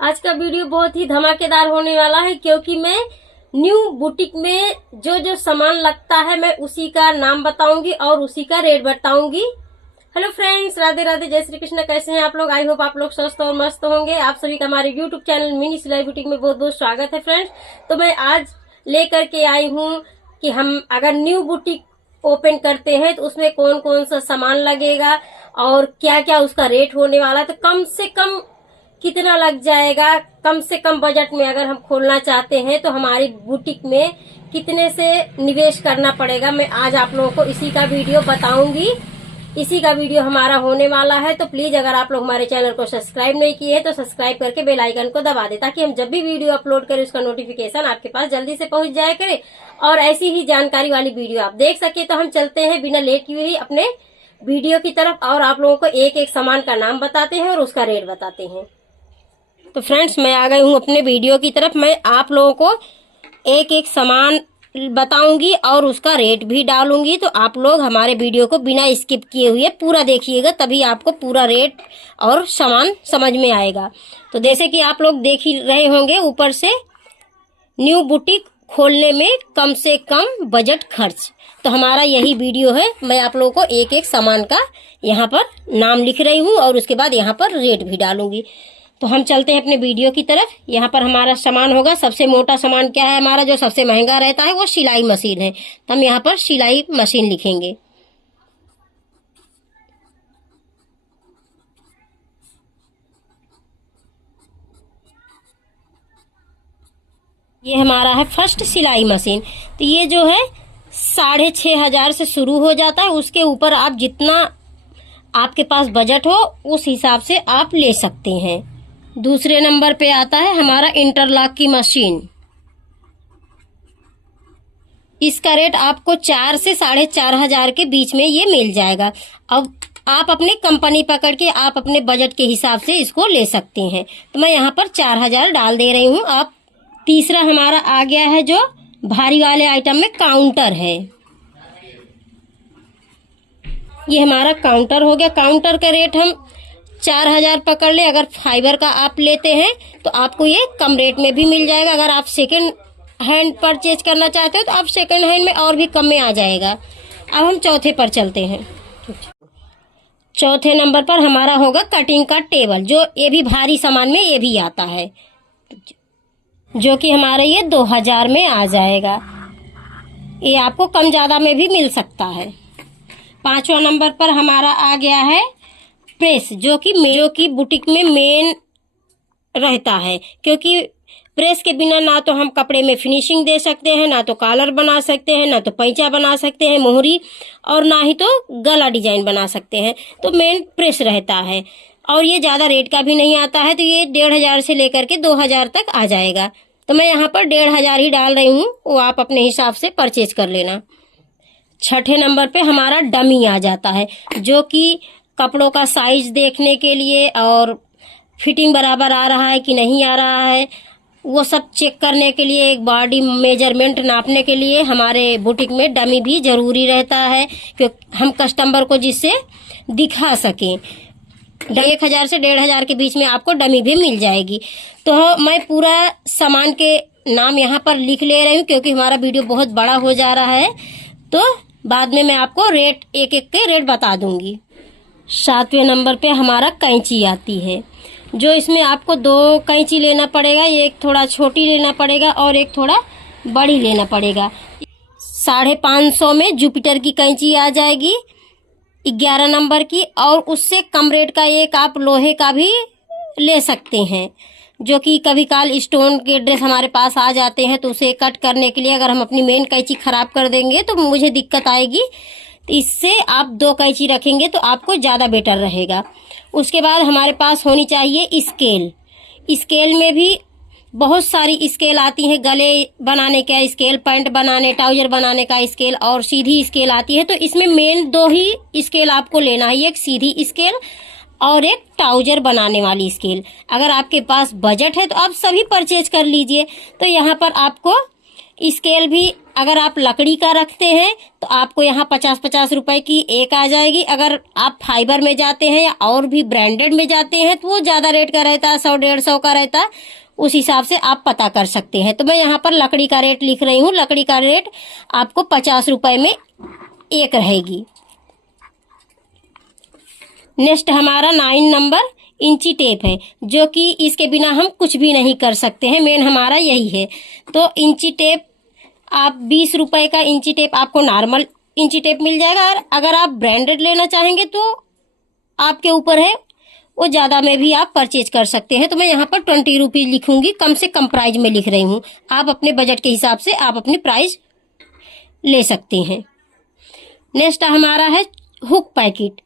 आज का वीडियो बहुत ही धमाकेदार होने वाला है क्योंकि मैं न्यू बुटीक में जो जो सामान लगता है मैं उसी का नाम बताऊंगी और उसी का रेट बताऊंगी। हेलो फ्रेंड्स, राधे राधे, जय श्री कृष्ण। कैसे हैं आप लोग? आई होप आप लोग स्वस्थ और मस्त होंगे। आप सभी का हमारे यूट्यूब चैनल मिनी सिलाई बुटीक में बहुत बहुत स्वागत है फ्रेंड्स। तो मैं आज लेकर के आई हूँ कि हम अगर न्यू बुटीक ओपन करते हैं तो उसमें कौन कौन सा सामान लगेगा और क्या क्या उसका रेट होने वाला है, तो कम से कम कितना लग जाएगा, कम से कम बजट में अगर हम खोलना चाहते हैं तो हमारी बुटीक में कितने से निवेश करना पड़ेगा, मैं आज आप लोगों को इसी का वीडियो बताऊंगी। इसी का वीडियो हमारा होने वाला है। तो प्लीज अगर आप लोग हमारे चैनल को सब्सक्राइब नहीं किए हैं तो सब्सक्राइब करके बेल आइकन को दबा दे ताकि हम जब भी वीडियो अपलोड करें उसका नोटिफिकेशन आपके पास जल्दी से पहुंच जाया करे और ऐसी ही जानकारी वाली वीडियो आप देख सके। तो हम चलते हैं बिना लेट किए ही अपने वीडियो की तरफ और आप लोगों को एक एक सामान का नाम बताते हैं और उसका रेट बताते हैं। तो फ्रेंड्स, मैं आ गई हूँ अपने वीडियो की तरफ। मैं आप लोगों को एक एक सामान बताऊंगी और उसका रेट भी डालूंगी। तो आप लोग हमारे वीडियो को बिना स्किप किए हुए पूरा देखिएगा, तभी आपको पूरा रेट और सामान समझ में आएगा। तो जैसे कि आप लोग देख ही रहे होंगे ऊपर से, न्यू बुटीक खोलने में कम से कम बजट खर्च, तो हमारा यही वीडियो है। मैं आप लोगों को एक एक सामान का यहाँ पर नाम लिख रही हूँ और उसके बाद यहाँ पर रेट भी डालूंगी। तो हम चलते हैं अपने वीडियो की तरफ। यहाँ पर हमारा सामान होगा, सबसे मोटा सामान क्या है हमारा, जो सबसे महंगा रहता है वो सिलाई मशीन है। तो हम यहाँ पर सिलाई मशीन लिखेंगे। ये हमारा है फर्स्ट सिलाई मशीन। तो ये जो है 6,500 से शुरू हो जाता है। उसके ऊपर आप जितना आपके पास बजट हो उस हिसाब से आप ले सकते हैं। दूसरे नंबर पे आता है हमारा इंटरलॉक की मशीन। इसका रेट आपको 4 से 4,500 के बीच में ये मिल जाएगा। अब आप अपनी कंपनी पकड़ के आप अपने बजट के हिसाब से इसको ले सकते हैं। तो मैं यहाँ पर 4,000 डाल दे रही हूँ। अब तीसरा हमारा आ गया है जो भारी वाले आइटम में काउंटर है। ये हमारा काउंटर हो गया। काउंटर का रेट हम 4,000 पकड़ ले। अगर फाइबर का आप लेते हैं तो आपको ये कम रेट में भी मिल जाएगा। अगर आप सेकेंड हैंड परचेज करना चाहते हो तो आप सेकेंड हैंड में और भी कम में आ जाएगा। अब हम चौथे पर चलते हैं। चौथे नंबर पर हमारा होगा कटिंग का टेबल, जो ये भी भारी सामान में ये भी आता है, जो कि हमारे ये 2,000 में आ जाएगा। ये आपको कम ज्यादा में भी मिल सकता है। पांचवा नंबर पर हमारा आ गया है प्रेस, जो कि बुटीक में मेन रहता है, क्योंकि प्रेस के बिना ना तो हम कपड़े में फिनिशिंग दे सकते हैं, ना तो कॉलर बना सकते हैं, ना तो पैंचा बना सकते हैं मोहरी, और ना ही तो गला डिजाइन बना सकते हैं। तो मेन प्रेस रहता है और ये ज्यादा रेट का भी नहीं आता है। तो ये 1,500 से लेकर के 2,000 तक आ जाएगा। तो मैं यहाँ पर 1,500 ही डाल रही हूँ, वो आप अपने हिसाब से परचेज कर लेना। छठे नंबर पे हमारा डमी आ जाता है, जो कि कपड़ों का साइज देखने के लिए और फिटिंग बराबर आ रहा है कि नहीं आ रहा है वो सब चेक करने के लिए, एक बॉडी मेजरमेंट नापने के लिए हमारे बुटीक में डमी भी जरूरी रहता है, क्योंकि हम कस्टमर को जिससे दिखा सकें। 1,000 से 1,500 के बीच में आपको डमी भी मिल जाएगी। तो मैं पूरा सामान के नाम यहाँ पर लिख ले रही हूँ क्योंकि हमारा वीडियो बहुत बड़ा हो जा रहा है। तो बाद में मैं आपको रेट एक एक के रेट बता दूंगी। 7वें नंबर पे हमारा कैंची आती है, जो इसमें आपको 2 कैंची लेना पड़ेगा। एक थोड़ा छोटी लेना पड़ेगा और एक थोड़ा बड़ी लेना पड़ेगा। 550 में जुपिटर की कैंची आ जाएगी 11 नंबर की, और उससे कम रेट का एक आप लोहे का भी ले सकते हैं, जो कि कभी काल स्टोन के ड्रेस हमारे पास आ जाते हैं तो उसे कट करने के लिए अगर हम अपनी मेन कैंची खराब कर देंगे तो मुझे दिक्कत आएगी। तो इससे आप 2 कैंची रखेंगे तो आपको ज्यादा बेटर रहेगा। उसके बाद हमारे पास होनी चाहिए स्केल। स्केल में भी बहुत सारी स्केल आती है, गले बनाने का स्केल, पैंट बनाने, ट्राउजर बनाने का स्केल और सीधी स्केल आती है। तो इसमें मेन 2 ही स्केल आपको लेना है, एक सीधी स्केल और एक ट्राउजर बनाने वाली स्केल। अगर आपके पास बजट है तो आप सभी परचेज कर लीजिए। तो यहाँ पर आपको स्केल भी अगर आप लकड़ी का रखते हैं तो आपको यहाँ 50-50 रुपए की एक आ जाएगी। अगर आप फाइबर में जाते हैं या और भी ब्रांडेड में जाते हैं तो वो ज्यादा रेट का रहता है, 100-150 का रहता है। उस हिसाब से आप पता कर सकते हैं। तो मैं यहाँ पर लकड़ी का रेट लिख रही हूँ। लकड़ी का रेट आपको 50 रुपए में एक रहेगी। नेक्स्ट हमारा 9 नंबर इंची टेप है, जो कि इसके बिना हम कुछ भी नहीं कर सकते हैं। मेन हमारा यही है। तो इंची टेप आप 20 रुपए का इंची टेप आपको नॉर्मल इंची टेप मिल जाएगा। और अगर आप ब्रांडेड लेना चाहेंगे तो आपके ऊपर है, वो ज्यादा में भी आप परचेज कर सकते हैं। तो मैं यहाँ पर 20 रुपीज लिखूंगी, कम से कम प्राइस में लिख रही हूँ। आप अपने बजट के हिसाब से आप अपनी प्राइस ले सकते हैं। नेक्स्ट हमारा है हुक पैकेट,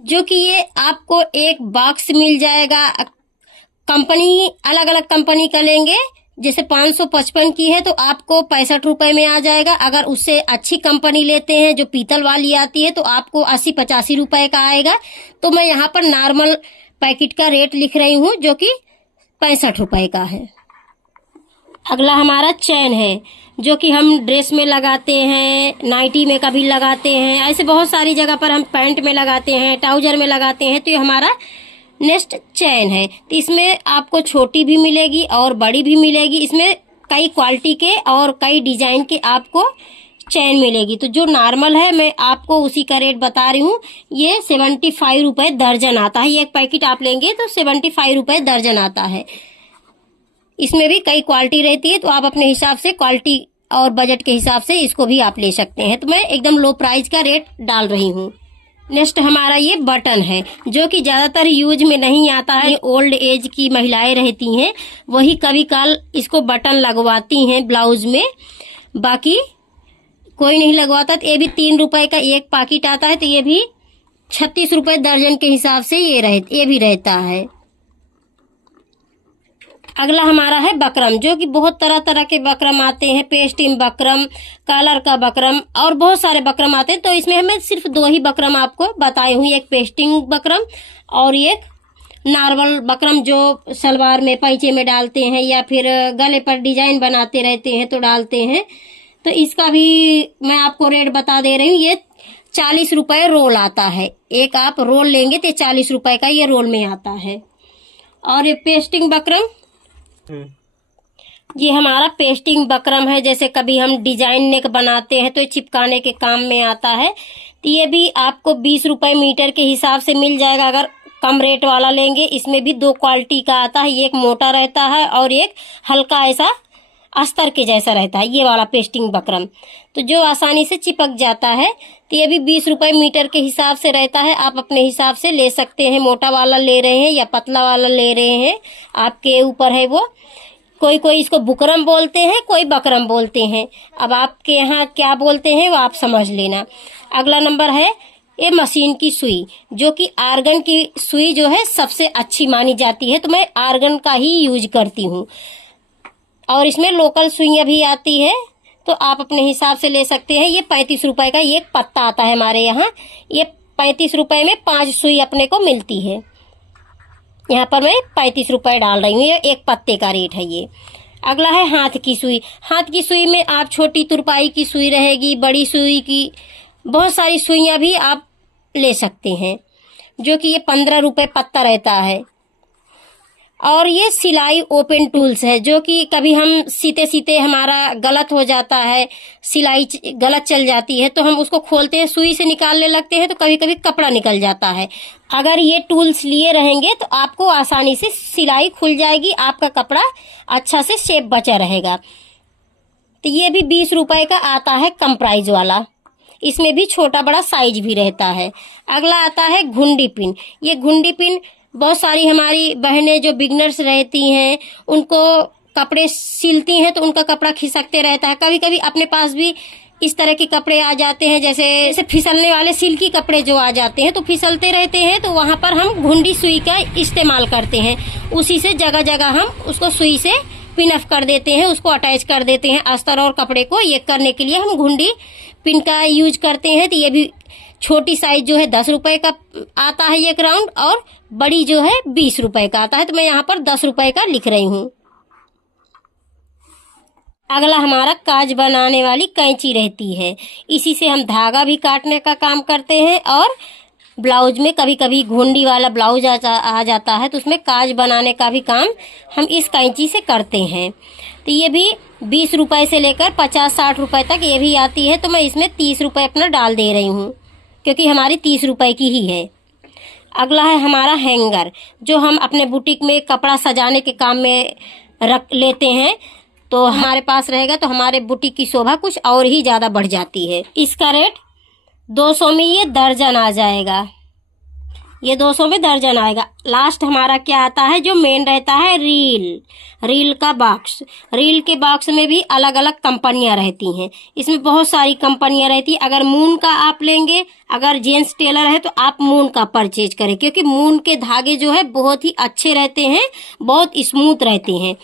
जो कि ये आपको एक बॉक्स मिल जाएगा। कंपनी अलग अलग कंपनी का लेंगे, जैसे 555 की है तो आपको 65 रुपए में आ जाएगा। अगर उससे अच्छी कंपनी लेते हैं जो पीतल वाली आती है तो आपको 80-85 रुपए का आएगा। तो मैं यहाँ पर नॉर्मल पैकेट का रेट लिख रही हूँ, जो कि 65 रुपए का है। अगला हमारा चैन है, जो कि हम ड्रेस में लगाते हैं, नाइटी में कभी लगाते हैं, ऐसे बहुत सारी जगह पर हम पैंट में लगाते हैं, ट्राउजर में लगाते हैं। तो ये हमारा नेक्स्ट चैन है। तो इसमें आपको छोटी भी मिलेगी और बड़ी भी मिलेगी। इसमें कई क्वालिटी के और कई डिजाइन के आपको चैन मिलेगी। तो जो नॉर्मल है मैं आपको उसी का रेट बता रही हूँ। ये 75 रुपए दर्जन आता है। ये एक पैकेट आप लेंगे तो 75 रुपए दर्जन आता है। इसमें भी कई क्वालिटी रहती है, तो आप अपने हिसाब से क्वालिटी और बजट के हिसाब से इसको भी आप ले सकते हैं। तो मैं एकदम लो प्राइस का रेट डाल रही हूँ। नेक्स्ट हमारा ये बटन है, जो कि ज्यादातर यूज में नहीं आता है। ओल्ड एज की महिलाएं रहती हैं, वही कभी काल इसको बटन लगवाती हैं ब्लाउज में, बाकी कोई नहीं लगवाता। तो ये भी 3 रुपए का एक पैकेट आता है। तो ये भी 36 रुपए दर्जन के हिसाब से ये भी रहता है। अगला हमारा है बकरम, जो कि बहुत तरह तरह के बकरम आते हैं। पेस्टिंग बकरम, कलर का बकरम और बहुत सारे बकरम आते हैं। तो इसमें मैं सिर्फ 2 ही बकरम आपको बताई हूँ, एक पेस्टिंग बकरम और एक नॉर्मल बकरम, जो सलवार में पैंचे में डालते हैं या फिर गले पर डिजाइन बनाते रहते हैं तो डालते हैं। तो इसका भी मैं आपको रेट बता दे रही हूँ। ये 40 रुपए रोल आता है। एक आप रोल लेंगे तो 40 रुपए का ये रोल में आता है। और ये पेस्टिंग बकरम, ये हमारा पेस्टिंग बकरम है। जैसे कभी हम डिजाइन नेक बनाते हैं तो ये चिपकाने के काम में आता है। तो ये भी आपको 20 रुपए मीटर के हिसाब से मिल जाएगा अगर कम रेट वाला लेंगे। इसमें भी 2 क्वालिटी का आता है, एक मोटा रहता है और एक हल्का ऐसा अस्तर के जैसा रहता है, ये वाला पेस्टिंग बकरम। तो जो आसानी से चिपक जाता है। तो ये भी 20 रुपए मीटर के हिसाब से रहता है। आप अपने हिसाब से ले सकते हैं, मोटा वाला ले रहे हैं या पतला वाला ले रहे हैं, आपके ऊपर है वो। कोई कोई इसको बुकरम बोलते हैं, कोई बकरम बोलते हैं। अब आपके यहाँ क्या बोलते हैं वो आप समझ लेना। अगला नंबर है ये मशीन की सुई, जो कि आर्गन की सुई जो है सबसे अच्छी मानी जाती है। तो मैं आर्गन का ही यूज करती हूँ। और इसमें लोकल सुइयां भी आती है, तो आप अपने हिसाब से ले सकते हैं। ये 35 रुपए का एक पत्ता आता है हमारे यहाँ। ये 35 रुपए में 5 सुई अपने को मिलती है। यहाँ पर मैं 35 रुपए डाल रही हूँ। ये एक पत्ते का रेट है ये। अगला है हाथ की सुई। हाथ की सुई में आप छोटी तुरपाई की सुई रहेगी, बड़ी सुई की, बहुत सारी सुइयां भी आप ले सकते हैं, जो कि ये 15 रुपए पत्ता रहता है। और ये सिलाई ओपन टूल्स है, जो कि कभी हम सीते सीते हमारा गलत हो जाता है, सिलाई गलत चल जाती है तो हम उसको खोलते हैं, सुई से निकालने लगते हैं तो कभी कभी कपड़ा निकल जाता है। अगर ये टूल्स लिए रहेंगे तो आपको आसानी से सिलाई खुल जाएगी, आपका कपड़ा अच्छा से शेप बचा रहेगा। तो ये भी 20 रुपए का आता है, कम प्राइस वाला। इसमें भी छोटा बड़ा साइज भी रहता है। अगला आता है घुंडी पिन। ये घुंडी पिन बहुत सारी हमारी बहनें जो बिगनर्स रहती हैं, उनको कपड़े सिलती हैं तो उनका कपड़ा खिसकते रहता है। कभी कभी अपने पास भी इस तरह के कपड़े आ जाते हैं, जैसे फिसलने वाले सिल्की कपड़े जो आ जाते हैं तो फिसलते रहते हैं। तो वहां पर हम घुंडी सुई का इस्तेमाल करते हैं। उसी से जगह जगह हम उसको सुई से पिन अप कर देते हैं, उसको अटैच कर देते हैं अस्तर और कपड़े को। ये करने के लिए हम घुंडी पिन का यूज करते हैं। तो ये भी छोटी साइज जो है 10 रुपए का आता है एक राउंड, और बड़ी जो है 20 रुपए का आता है। तो मैं यहाँ पर 10 रुपए का लिख रही हूँ। अगला हमारा काज बनाने वाली कैंची रहती है। इसी से हम धागा भी काटने का काम करते हैं और ब्लाउज में कभी कभी घुंडी वाला ब्लाउज आ जाता है तो उसमें काज बनाने का भी काम हम इस कैंची से करते हैं। तो ये भी 20 रुपए से लेकर 50-60 रुपए तक ये भी आती है। तो मैं इसमें 30 रुपए अपना डाल दे रही हूँ क्योंकि हमारी 30 रुपए की ही है। अगला है हमारा हैंगर, जो हम अपने बुटीक में कपड़ा सजाने के काम में रख लेते हैं। तो हमारे पास रहेगा तो हमारे बुटीक की शोभा कुछ और ही ज़्यादा बढ़ जाती है। इसका रेट 200 में ये दर्जन आ जाएगा, ये 200 में दर्जन आएगा। लास्ट हमारा क्या आता है, जो मेन रहता है रील का बॉक्स। रील के बॉक्स में भी अलग अलग कंपनियां रहती हैं, इसमें बहुत सारी कंपनियां रहती हैं। अगर मून का आप लेंगे, अगर जेंट्स टेलर है तो आप मून का परचेज करें क्योंकि मून के धागे जो है बहुत ही अच्छे रहते हैं, बहुत स्मूथ रहते हैं।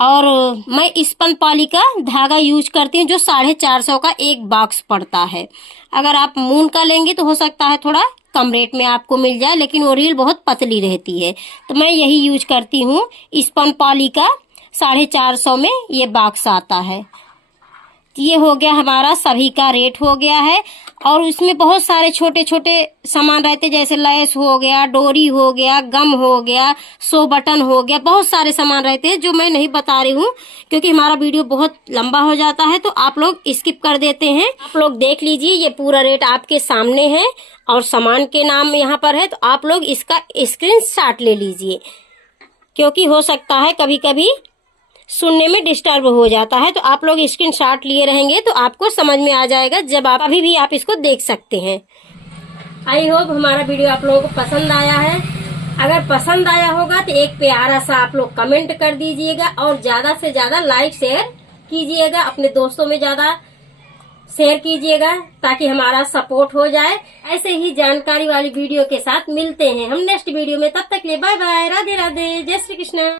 और मैं स्पन पॉली का धागा यूज करती हूँ जो 450 का एक बॉक्स पड़ता है। अगर आप मून का लेंगे तो हो सकता है थोड़ा कम रेट में आपको मिल जाए, लेकिन वो रील बहुत पतली रहती है। तो मैं यही यूज करती हूँ, स्पन पॉली का 450 में ये बॉक्स आता है। ये हो गया हमारा सभी का रेट हो गया है। और उसमें बहुत सारे छोटे छोटे सामान रहते जैसे लैस हो गया, डोरी हो गया, गम हो गया, 100 बटन हो गया, बहुत सारे सामान रहते हैं जो मैं नहीं बता रही हूँ क्योंकि हमारा वीडियो बहुत लंबा हो जाता है तो आप लोग स्किप कर देते हैं। आप लोग देख लीजिए, ये पूरा रेट आपके सामने है और सामान के नाम यहाँ पर है, तो आप लोग इसका स्क्रीनशॉट ले लीजिए क्योंकि हो सकता है कभी कभी सुनने में डिस्टर्ब हो जाता है। तो आप लोग स्क्रीनशॉट लिए रहेंगे तो आपको समझ में आ जाएगा, जब आप अभी भी आप इसको देख सकते हैं। आई होप हमारा वीडियो आप लोगों को पसंद आया है। अगर पसंद आया होगा तो एक प्यारा सा आप लोग कमेंट कर दीजिएगा और ज्यादा से ज्यादा लाइक शेयर कीजिएगा, अपने दोस्तों में ज्यादा शेयर कीजिएगा ताकि हमारा सपोर्ट हो जाए। ऐसे ही जानकारी वाली वीडियो के साथ मिलते हैं हम नेक्स्ट वीडियो में। तब तक के लिए बाय बाय, राधे राधे, जय श्री कृष्ण।